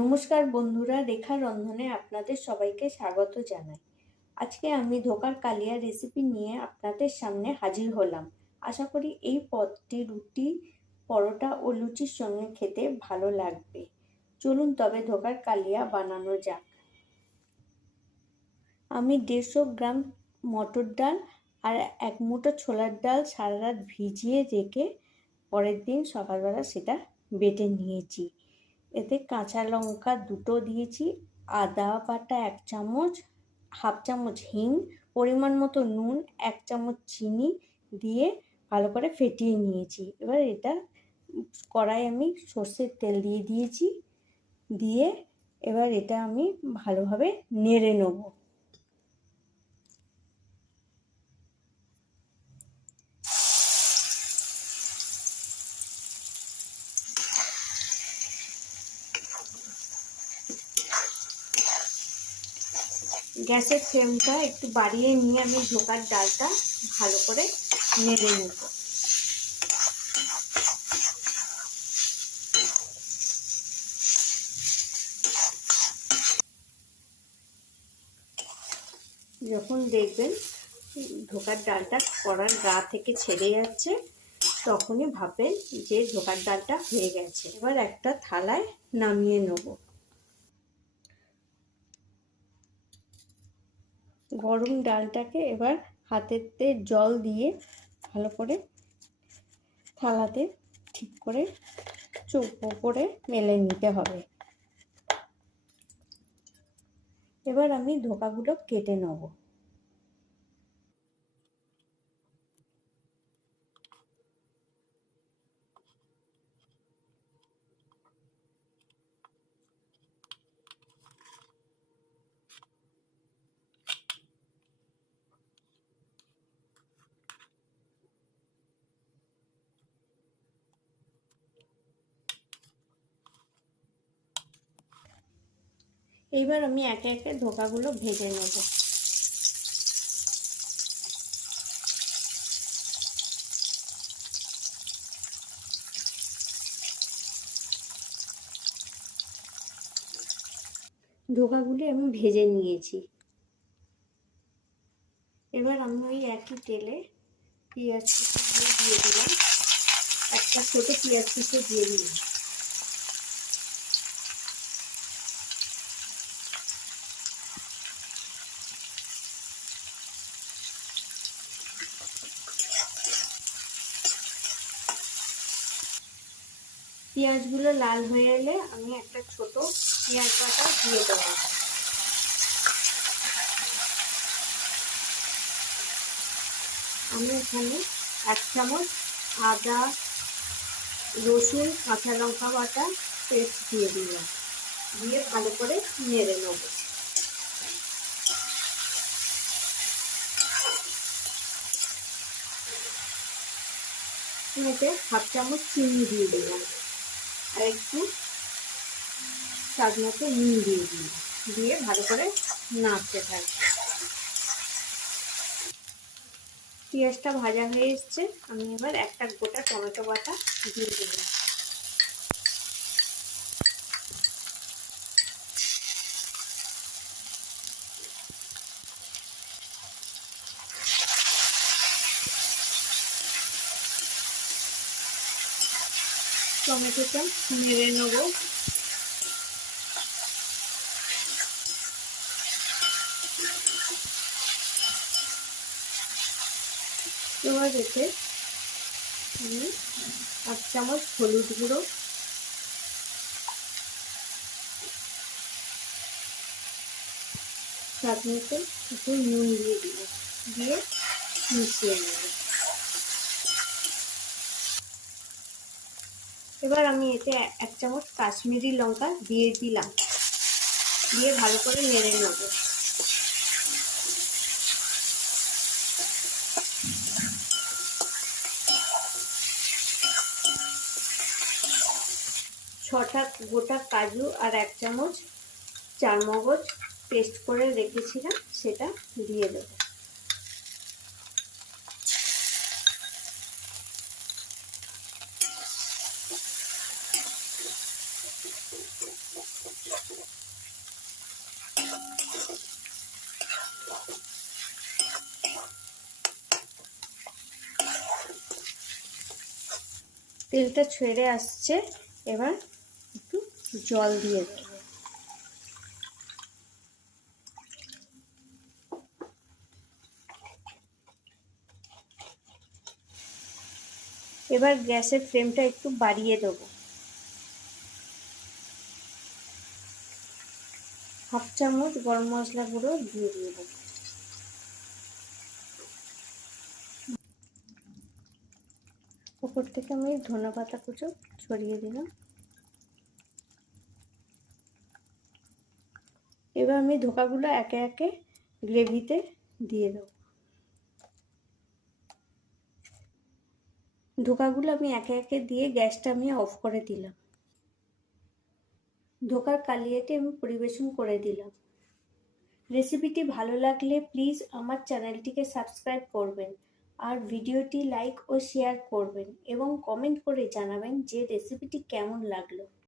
নমস্কার বন্ধুরা, রেখা রন্ধনে আপনাদের সবাইকে স্বাগত জানাই। আজকে আমি ধোকার কালিয়া রেসিপি নিয়ে আপনাদের সামনে হাজির হলাম। আশা করি এই পদটি রুটি, পরোটা ও লুচির সঙ্গে খেতে ভালো লাগবে। চলুন তবে ধোকার কালিয়া বানানো যাক। আমি 150 গ্রাম মটর ডাল আর 1 মুঠো ছোলার ডাল সারা রাত ভিজিয়ে রেখে পরের দিন সকালবেলা সেটা বেটে নিয়েছি। এতে কাঁচা লঙ্কা 2টো দিয়েছি, আদা বাটা 1 চামচ, হাফ চামচ হিং, পরিমাণ মতো নুন, 1 চামচ চিনি দিয়ে ভালো করে ফেটিয়ে নিয়েছি। এবার এটা কড়াই আমি সর্ষের তেল দিয়ে দিয়েছি, দিয়ে এবার এটা আমি ভালোভাবে নেড়ে নেব। গ্যাসের ফ্লেমটা একটু বাড়িয়ে নিয়ে আমি ধোকার ডালটা ভালো করে নেড়ে নেব। যখন দেখবেন ধোকার ডালটা কড়ার গা থেকে ছেড়ে যাচ্ছে, তখনই ভাববেন যে ধোকার ডালটা হয়ে গেছে। এবার একটা থালায় নামিয়ে নেব। গরম ডালটাকে এবার হাতেতে জল দিয়ে ভালো করে থালাতে ঠিক করে চৌকো করে মেলে নিতে হবে। এবার আমি ধোকাগুলো কেটে নেব। এইবার আমি একে একে ধোকাগুলো ভেজে নেব। ধোকাগুলি আমি ভেজে নিয়েছি। এবার আমি ওই একই তেলে পেঁয়াজ কুচি দিয়ে দিলাম, একটা ছোট পেঁয়াজ কুচি দিয়ে দিলাম। পেঁয়াজগুলো লাল হয়ে এলে আমি একটা ছোট পেঁয়াজ বাটা দিয়ে দেবো। আমি এখানে 1 চামচ আদা, রসুন, কাঁচা লঙ্কা বাটা পেস্ট দিয়ে দিলাম, দিয়ে ভালো করে নেড়ে নেব। এতে হাফ চামচ চিনি দিয়ে দিলাম আর একটু স্বাদ মতো নুন দিয়ে দিলাম, দিয়ে ভালো করে নাড়তে থাকবো। পেঁয়াজটা ভাজা হয়ে এসছে, আমি এবার একটা গোটা টমেটো বাটা দিয়ে দিলাম। টমেটোটা নেড়ে নেব। এবার এতে আমি 1 চামচ হলুদ গুঁড়ো, স্বাদ মতো একটু নুন দিয়ে দিব, দিয়ে মিশিয়ে নেব। এবার আমি এতে 1 চামচ কাশ্মীরি লঙ্কা দিয়ে দিলাম, দিয়ে ভালো করে নেড়ে নেব। ছটা গোটা কাজু আর 1 চামচ চারমগজ পেস্ট করে রেখেছিলাম, সেটা দিয়ে দেব। তেলটা ছেড়ে আসছে, এবার একটু জল দিয়ে দেব। এবার গ্যাসের ফ্লেমটা একটু বাড়িয়ে দেবো। হাফ চামচ গরম মশলা গুঁড়ো দিয়ে দেবো। উপর থেকে আমি ধনেপাতা কুচো ছড়িয়ে দিলাম। এবার আমি ধোকাগুলো একে একে গ্রেভিতে দিয়ে দেবো। ধোকাগুলো আমি একে একে দিয়ে গ্যাসটা আমি অফ করে দিলাম। ধোকার কালিয়াটি আমি পরিবেশন করে দিলাম। রেসিপিটি ভালো লাগলে প্লিজ আমার চ্যানেলটিকে সাবস্ক্রাইব করবেন আর ভিডিওটি লাইক ও শেয়ার করবেন এবং কমেন্ট করে জানাবেন যে রেসিপিটি কেমন লাগলো।